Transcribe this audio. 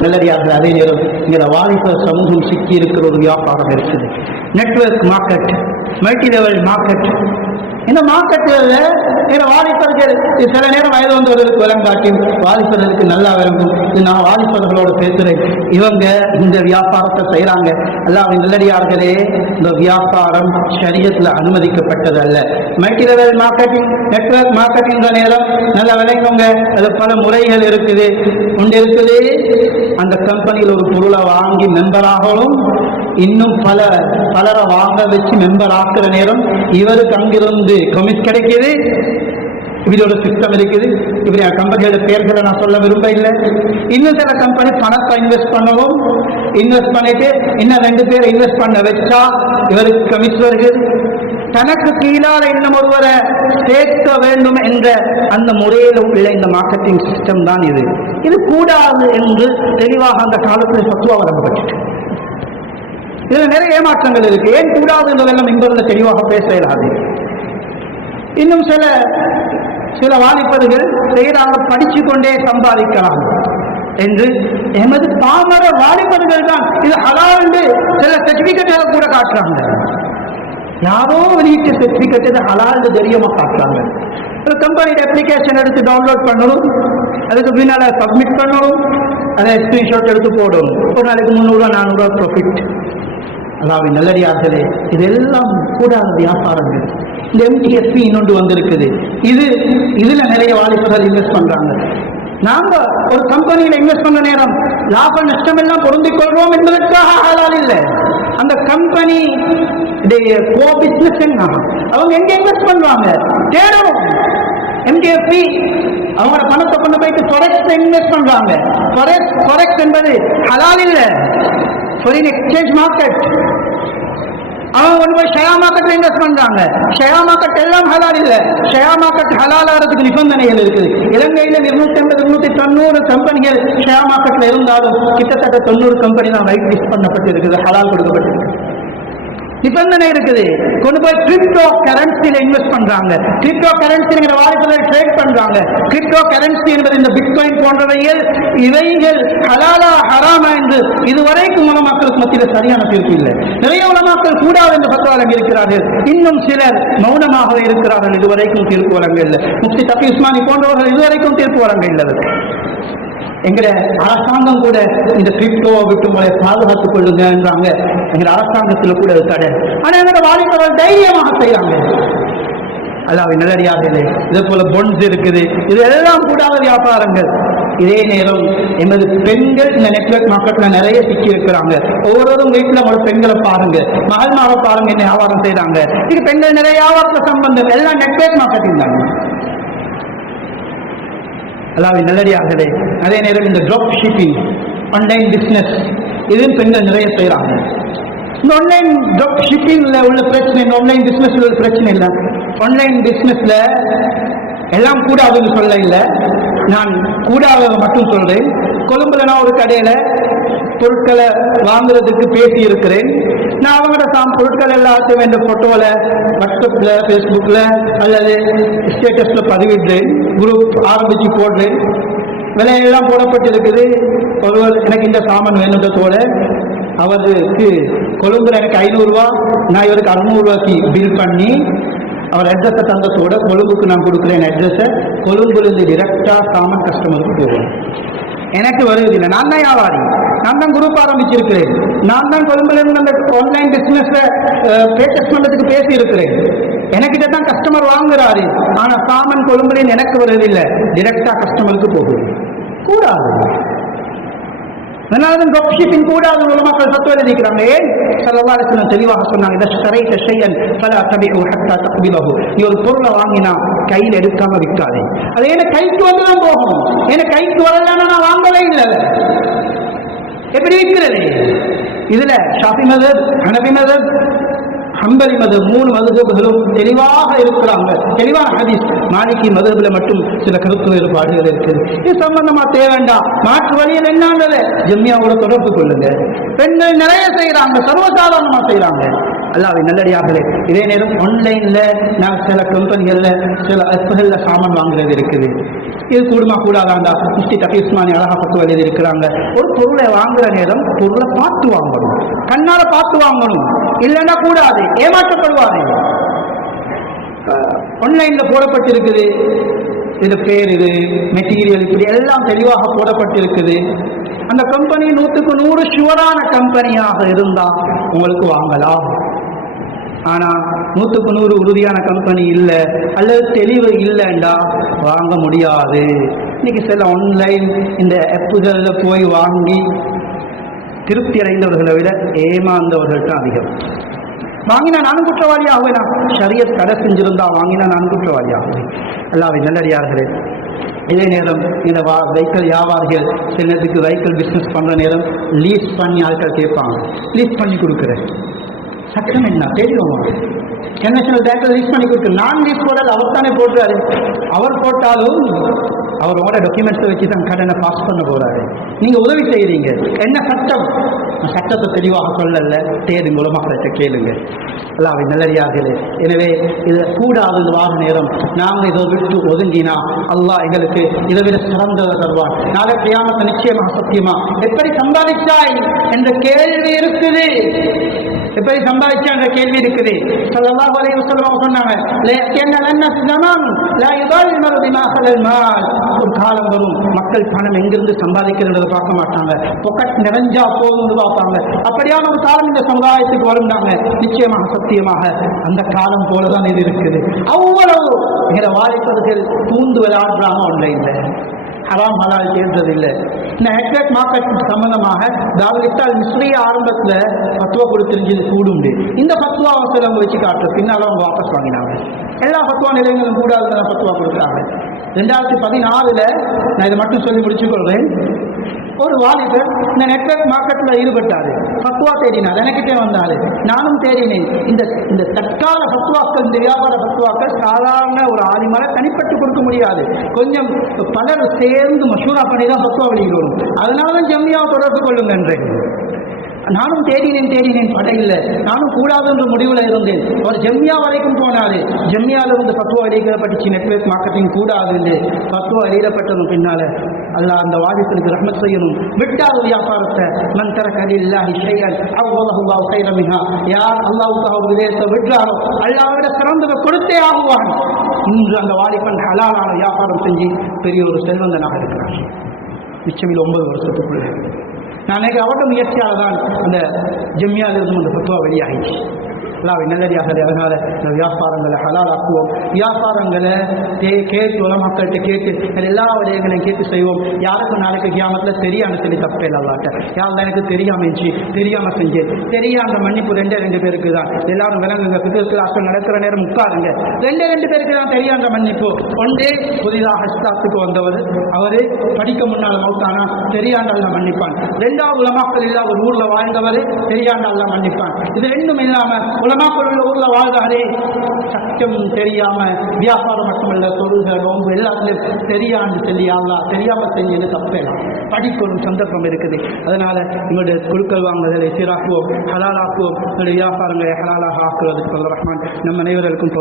நல்லடியார்கள் அதே நேரம் இங்கே வாலிப சமூகம் சிக்கி இருக்கிற ஒரு வியாபாரம் இருக்குது. Network market multi level market இந்த மார்க்கெட்டில் சில வாலிபர்கள் இது சில நேரம் வயது வந்தவர்களுக்கு விளங்காட்டி வாலிபர்களுக்கு நல்லா விளங்கும் இது நான் வாலிபர்களோட பேசுகிறேன் இவங்க இந்த வியாபாரத்தை செய்கிறாங்க அல்லாவின் நல்லடியார்களே இந்த வியாபாரம் சரியத்தில் அனுமதிக்கப்பட்டது அல்ல. Multi level marketing network marketing நேரம் நல்லா விளங்குங்க அது பல முறைகள் இருக்குது. ஒன்று இருக்குது அந்த கம்பெனியில் ஒரு பொருளை வாங்கி மெம்பராகவும் இன்னும் பல பலரை வாங்க வச்சு மெம்பர் ஆக்குற நேரம் இவருக்கு அங்கிருந்து கமிஷ் கிடைக்கிது. இவரோட சிஸ்டம் இருக்குது. இப்படி கம்பெனியோட பேர்களை நான் சொல்ல விரும்ப இல்லை இன்னும் சில கம்பெனி பணத்தை இன்வெஸ்ட் பண்ணவும் இன்வெஸ்ட் பண்ணிட்டு இன்னும் ரெண்டு பேர் இன்வெஸ்ட் பண்ண வச்சா இவருக்கு கமிஷ் வருகிறது தனக்கு கீழால இன்னும் ஒருவரை சேர்க்க வேண்டும் என்ற அந்த முறையில் உள்ள இந்த மார்க்கெட்டிங் சிஸ்டம் தான் இது. இது கூடாது என்று தெளிவாக அந்த காலத்தில் சத்துவா வரப்பட்டு இதுல நிறைய ஏமாற்றங்கள் இருக்கு. ஏன் கூடாது என்பதெல்லாம் இங்கிருந்து தெளிவாக பேச இயலாது. இன்னும் சில சில வாலிபர்கள் செய்கிறாங்க படிச்சு கொண்டே சம்பாதிக்கலாம் என்று எமது பாமர வாலிபர்கள் தான். இது ஹலால் என்று சில சர்டிபிகேட்டுகளை கூட காட்டுறாங்க. யாரோ வெளியிட்ட சர்டிபிகேட் இது ஹலால் தெரியாம காட்டுறாங்க. ஒரு கம்பெனியோட அப்ளிகேஷன் எடுத்து டவுன்லோட் பண்ணணும். அதுக்கு பின்னால சப்மிட் பண்ணணும். அதை ஸ்கிரீன்ஷாட் எடுத்து போடணும். ஒரு நாளைக்கு முந்நூறுவா நானூறுவா ப்ராஃபிட் அதாவது நல்லடியார்களே இதெல்லாம் கூடாத வியாபாரங்கள். இந்த எம்டிஎஸ்பி இன்னொன்று வந்திருக்குது. இது இதுல நிறைய வாலிபர்கள் இன்வெஸ்ட் பண்றாங்க. நாம ஒரு கம்பெனியில இன்வெஸ்ட் பண்ண நேரம் லாப நஷ்டம் எல்லாம் பொருந்திக் கொள்வோம் என்பதற்காக ஆளால் இல்லை. அந்த கம்பெனி கோ பிசினஸ் அவங்க எங்க இன்வெஸ்ட் பண்ணுவாங்க? தேடணும் எம்டிஎஃப்பி அவங்களோட பணத்தை கொண்டு போயிட்டு ஃபொரெக்ஸ் இன்வெஸ்ட் பண்றாங்க. ஃபொரெக்ஸ் ஃபொரெக்ஸ் என்பது ஹலால் இல்லை. ஃபாரின் எக்ஸ்சேஞ்ச் மார்க்கெட் அவன் கொண்டு போய் ஷேர் மார்க்கெட்ல இன்வெஸ்ட் பண்றாங்க. ஷேர் மார்க்கெட் எல்லாம் ஹலால் இல்ல. ஷேர் மார்க்கெட் ஹலால் ஆகிறதுக்கு நிபந்தனைகள் இருக்குது. இலங்கையில இருநூத்தி ஐம்பது இருநூத்தி தொண்ணூறு கம்பெனிகள் ஷேர் மார்க்கெட்ல இருந்தாலும் கிட்டத்தட்ட தொண்ணூறு கம்பெனி தான் ரைட் லிஸ்ட் பண்ணப்பட்டிருக்குது. ஹலால் கொடுக்கப்பட்டிருக்கு. நிபந்தனை இருக்குது. கொண்டு போய் கிரிப்டோ கரன்சியில இன்வெஸ்ட் பண்றாங்க. கிரிப்டோ கரன்சிங்கிற வாய்ப்புகள் ட்ரேட் பண்றாங்க. கிரிப்டோ கரன்சி என்பது இந்த பிட்காயின் போன்றவைகள் இவைகள் ஹலாலா ஹராமா என்று இதுவரைக்கும் உலமாக்களுக்கு மத்தியில் சரியான தீர்ப்பு இல்லை. நிறைய உலமாக்கள் கூடாது என்று பத்து வழங்கி இருக்கிறார்கள். இன்னும் சிலர் மௌனமாக இருக்கிறார்கள். இதுவரைக்கும் தீர்ப்பு வழங்க இல்லை முக்தி தப்பி உஸ்மானி போன்றவர்கள் இதுவரைக்கும் தீர்ப்பு வழங்க இல்லை எங்கிற அரசாங்கம் கூட இந்த கிரிப்டோ விட்டு பாதுகாத்துக் கொள்ளுங்கன்றாங்க. எங்கிற அரசாங்கத்தில் கூட அது தடை ஆனா எங்க வாலிபர்கள் தைரியமாக செய்யறாங்க அல்லாவை இல்லை இதே போல பொன்ஸ் இருக்குது. இது எல்லாம் கூடாத வியாபாரங்கள். இதே நேரம் எமது பெண்கள் இந்த நெட்வொர்க் மார்க்கெட்ல நிறைய சிக்கி இருக்கிறாங்க ஒவ்வொருவரும் வீட்டுல ஒரு பெண்களை பாருங்க. மகள்மாவை பாருங்க என்ன வியாபாரம் செய்யறாங்க இது பெண்கள் நிறைய வியாபாரத்துல சம்பந்தம். எல்லாம் நெட்வொர்க் மார்க்கெட்டிங் தான். அல்லாவின் நல்லடியாகவே அதே நேரம் இந்த ட்ராப் ஷிப்பிங் ஆன்லைன் பிஸ்னஸ் இதுவும் பெண்கள் நிறைய செய்கிறாங்க இந்த ஆன்லைன் ட்ராப் ஷிப்பிங்கில் உள்ள பிரச்சனை இந்த ஆன்லைன் பிஸ்னஸில் உள்ள பிரச்சனை இல்லை ஆன்லைன் பிஸ்னஸில் எல்லாம் கூடாதுன்னு சொல்ல இல்லை. நான் கூடாத மட்டும் சொல்கிறேன் கொழும்புல நான் ஒரு கடையில் பொருட்களை வாங்குறதுக்கு பேசி இருக்கிறேன் நான் அவங்களோட சாம் பொருட்கள் எல்லாத்தையும் என்ற ஃபோட்டோவில் வாட்ஸ்அப்பில் ஃபேஸ்புக்கில் அல்லது ஸ்டேட்டஸில் பதிவிடுறேன். குரூப் ஆரம்பித்து போடுறேன். விலையெல்லாம் போடப்பட்டிருக்குது. ஒருவர் எனக்கு இந்த சாமான் வேணுன்றதோட அவருக்கு கொழும்புல எனக்கு ஐநூறுரூவா நான் இவருக்கு அறுநூறுவாக்கி பில் பண்ணி அவர் அட்ரஸை தந்தத்தோட கொழும்புக்கு நான் கொடுக்குறேன் அட்ரஸை கொழும்புலேருந்து டிரெக்டாக சாமான் கஸ்டமருக்கு போவேன் எனக்கு வருவதில்லை. நான் தான் வியாபாரி. நான் தான் குரூப் ஆரம்பிச்சிருக்கிறேன். நான் தான் கொழும்புலேருந்து அந்த ஆன்லைன் பிஸ்னஸை பேச்சஸ் பண்ணுறதுக்கு பேசி இருக்கிறேன் எனக்கிட்ட தான் கஸ்டமர் வாங்குறாரு. ஆனா சாமன் கொழும்புலேன்னு எனக்கு வருவதில்லை டிரெக்டா கஸ்டமருக்கு போகுது. கூடாது. அதனால ட்ராப் ஷிப்பிங் கூடாது உள்ள மக்கள் தத்துவம் எழுதிக்கிறாங்க. ஏன்? சல்லல்லாஹு அலைஹி வஸல்லம் தெளிவாக சொன்னாங்க. இந்த ஷரைத ஷையன் ஃபலா தபிஉ ஹத்தா தக்பிலஹு. நீ ஒரு பொருளை வாங்கினா கையில் எடுக்காம விற்காதே. அது எனக்கு கைக்கு வந்து தான் போகும். ஏன்னா கைக்கு வரலன்னா நான் வாங்கவே இல்லை. எப்படி விற்கிறது? இதுல ஷாஃபி மதர் ஹனபி மதர் ஹம்பலி மது மூணு மதுகபுகளும் தெளிவாக இருக்கிறாங்க. தெளிவான ஹதீஸ். மாலிக்கி மதுபில் மட்டும் சில கருத்து வேறுபாடுகள் இருக்குது. இது சம்பந்தமா தேவைண்டா? மாற்று வழியில் என்னன்றது ஜம்யாவோட தொடர்பு கொள்ளுங்க. பெண்கள் நிறைய செய்யறாங்க சர்வசாதாரணமா செய்யறாங்க அல்லாவை நல்லடியார்களே இதே நேரம் ஆன்லைன்ல நான் சில கம்பெனிகள்ல சில அற்புகள்ல சாமான் வாங்குறது இருக்குது. இது கூடுமா கூடாதாண்டா முஸ்தி தபி உஸ்மானி அழகா பக்கம் எழுதி இருக்கிறாங்க. ஒரு பொருளை வாங்குற நேரம் பொருளை பார்த்து வாங்கணும். கண்ணால பார்த்து வாங்கணும். இல்லைன்னா கூடாது. ஏமாற்றப்படுவாரு. ஆன்லைன்ல போடப்பட்டிருக்குது. இது பேர் இது மெட்டீரியல் இப்படி எல்லாம் தெளிவாக போடப்பட்டிருக்குது. அந்த கம்பெனி நூற்றுக்கு நூறு ஷுவரான கம்பெனியாக இருந்தா உங்களுக்கு வாங்கலாம். ஆனா நூற்றுக்கு நூறு உறுதியான கம்பெனி இல்லை அல்லது தெளிவு இல்லைண்டா வாங்க முடியாது. இன்னைக்கு சில ஆன்லைன் இந்த ஆப்புகளில் போய் வாங்கி திருப்தி அடைந்தவர்களை விட ஏமாந்தவர்கள் தான் அதிகம். வாங்கினா நானும் குற்றவாளி ஆகுவேனா ஷரியத் தடை செஞ்சிருந்தா வாங்கினா நானும் குற்றவாளி ஆகுவேன் அல்லாவை நல்லடியார்களே இதே நேரம் இந்த வா வெஹிக்கிள் வியாபாரிகள் சில நேரத்துக்கு வெஹிக்கிள் பிஸ்னஸ் பண்ணுற நேரம் லீஸ் பண்ணி ஆட்கள் கேட்பாங்க. லீஸ் பண்ணி கொடுக்குறேன். சட்டம் என்ன? தெரியுமா? நேஷனல் பேங்க்ல லீஸ் பண்ணி கொடுத்து நான் போடல் அவர் தானே போடுறாரு. அவர் போட்டாலும் அவரோட டாக்குமெண்ட்ஸை வச்சு தான் கடனை பாஸ் பண்ண போறாரு. நீங்க உதவி செய்யறீங்க என்ன சட்டம்? சட்டத்தை தெளிவாக சொல்லல. தேதி மூலமாக கேளுங்க. அல்லாவை நல்லடியார்களே. எனவே இது கூடாது வார நேரம். நாங்கள் இதை விட்டு ஒதுங்கினா அல்லாஹ் எங்களுக்கு இதை விட சிறந்ததை தருவார். நாளை கியாமத்தை நிச்சயமாக சத்தியமா? எப்படி சம்பாதிச்சாய்? என்ற கேள்வி இருக்குது. எப்படி சம்பாதிச்சான்ற கேள்வி இருக்குது. ஸல்லல்லாஹு அலைஹி வஸல்லம் சொன்னாங்க ஒரு காலம் வரும் மக்கள் பணம் எங்கிருந்து சம்பாதிக்கிறத பார்க்க மாட்டாங்க. பொக்கட் நிறைஞ்சா போதும் பார்ப்பாங்க. அப்படியான ஒரு காலம் இந்த சமுதாயத்துக்கு வரும்னாங்க. நிச்சயமாக சத்தியமாக அந்த காலம் போலதான் இது இருக்குது. அவ்வளவு எங்களை வாலிபர்கள் பூந்து விளையாடுறாங்க ஆன்லைன்ல ஹராம் ஹலால் தேர்ந்ததில்லை இந்த ஹெக்ரட் மார்க்கெட் சம்பந்தமாக தாவலித்தால் மிஸ்ரிய ஆரம்பத்தில் பத்துவா கொடுத்துருஞ்சது கூடும் இந்த பத்துவா அவசரம் வச்சு காட்டுற பின்னால் அவங்க வாபஸ் வாங்கினாங்க. எல்லா பத்துவா நிலையங்களும் கூடாதுன்னு பத்துவா கொடுக்குறாங்க. ரெண்டாயிரத்தி பதினாலுல நான் இதை மட்டும் சொல்லி முடிச்சுக்கொள்றேன். ஒரு வாலிபர் இந்த நெட்ஒர்க் மார்க்கெட்டில் ஈடுபட்டாரு. பத்துவா தேடினார். எனக்கிட்டே வந்தாரு. நானும் தேடினேன். இந்த இந்த தற்கால பத்துவாக்கள் இந்த வியாபார பத்துவாக்கள் சாதாரண ஒரு ஆதிமலை தனிப்பட்டு கொடுக்க முடியாது. கொஞ்சம் பலர் சேர்ந்து மசூரா பண்ணி தான் பத்துவா வெளியிடுவோம். அதனால தான் ஜம்மியாவை தொடர்பு கொள்ளுங்க என்றேன் நானும் தேடினேன் தேடினேன். படையில் நானும் கூடாதுன்ற முடிவில் இருந்தேன். ஒரு ஜெம்யா வரைக்கும் போனாரு. ஜெம்மியால இருந்து பத்துவா வெளியிடப்பட்டுச்சு. நெட்ஒர்க் மார்க்கெட்டிங் கூடாது என்று. பத்துவா வெளியிடப்பட்டதும் பின்னால். அல்லாஹ் அந்த வாதிசனுக்கு ரஹ்மத் செய்யணும். விட்டால் வியாபாரத்தை மன் தர கலில்லாஹி ஷைஅன் அவ்வளவு கைர யார் அல்லாஹ்வுக்காக ஒரு விதயத்தை விடுறாரோ அல்லாவிட சிறந்ததை கொடுத்தே ஆகுவான். இன்று அந்த வாலிபன் ஹலாலான வியாபாரம் செஞ்சு பெரிய ஒரு செல்வந்தனாக இருக்கிறார். மிச்சமில் ஒன்பது வருஷத்துக்குள்ள. நான் அன்னைக்கு அவட்ட முயற்சியால் தான் அந்த ஜெம்மியாலிருந்து அந்த பத்துவா வெளியாகிடுச்சு அல்லாவை நல்லடியாக அதனால இந்த வியாபாரங்களை ஹலாலாக்குவோம். வியாபாரங்களை தே கேட்டு உலமாக்கள்கிட்ட கேட்டு எல்லா விடயங்களையும் கேட்டு செய்வோம். யாருக்கும் நாளைக்கு கியாமத்தில் தெரியாம சொல்லி தப்பே இல்லாட்ட யாரும் எனக்கு தெரியாம இருந்துச்சு தெரியாம செஞ்சேன். தெரியாம மன்னிப்பு ரெண்டே ரெண்டு பேருக்கு தான். எல்லாரும் விலங்குங்க பிதர் கிளாஸ்கள் நடக்கிற நேரம் உட்காருங்க. ரெண்டே ரெண்டு பேருக்கு தான் தெரியாத மன்னிப்பு. ஒன்றே புதிதாக இஸ்லாத்துக்கு வந்தவர். அவரு படிக்க முன்னால் மௌத்தானா? தெரியாண்டல்ல மன்னிப்பான். ரெண்டாவது உலமாக்கள் இல்லாத ஒரு ஊர்ல வாழ்ந்தவர் தெரியாண்டல்ல மன்னிப்பான். இது ரெண்டும் இல்லாம உலமாக்கள் உள்ள ஊர்ல வாழ்ந்தாரே சத்தியம் தெரியாம வியாபாரம் மட்டுமல்ல தொழுக நோன்பு எல்லாத்துலயும் தெரியாண்டு தெரியாமலா தெரியாம செஞ்சது தப்பேலாம் ஒரு சந்தர்ப்பம் இருக்குது. அதனால எங்களுடைய குழுக்கள் வாங்குதலை சீராக்குவோம் ஹலாலாக்குவோம். எங்களுடைய வியாபாரங்களை ஹலாலாக ஆக்குவதற்கு ரஹ்மான் நம்ம அனைவருக்கும்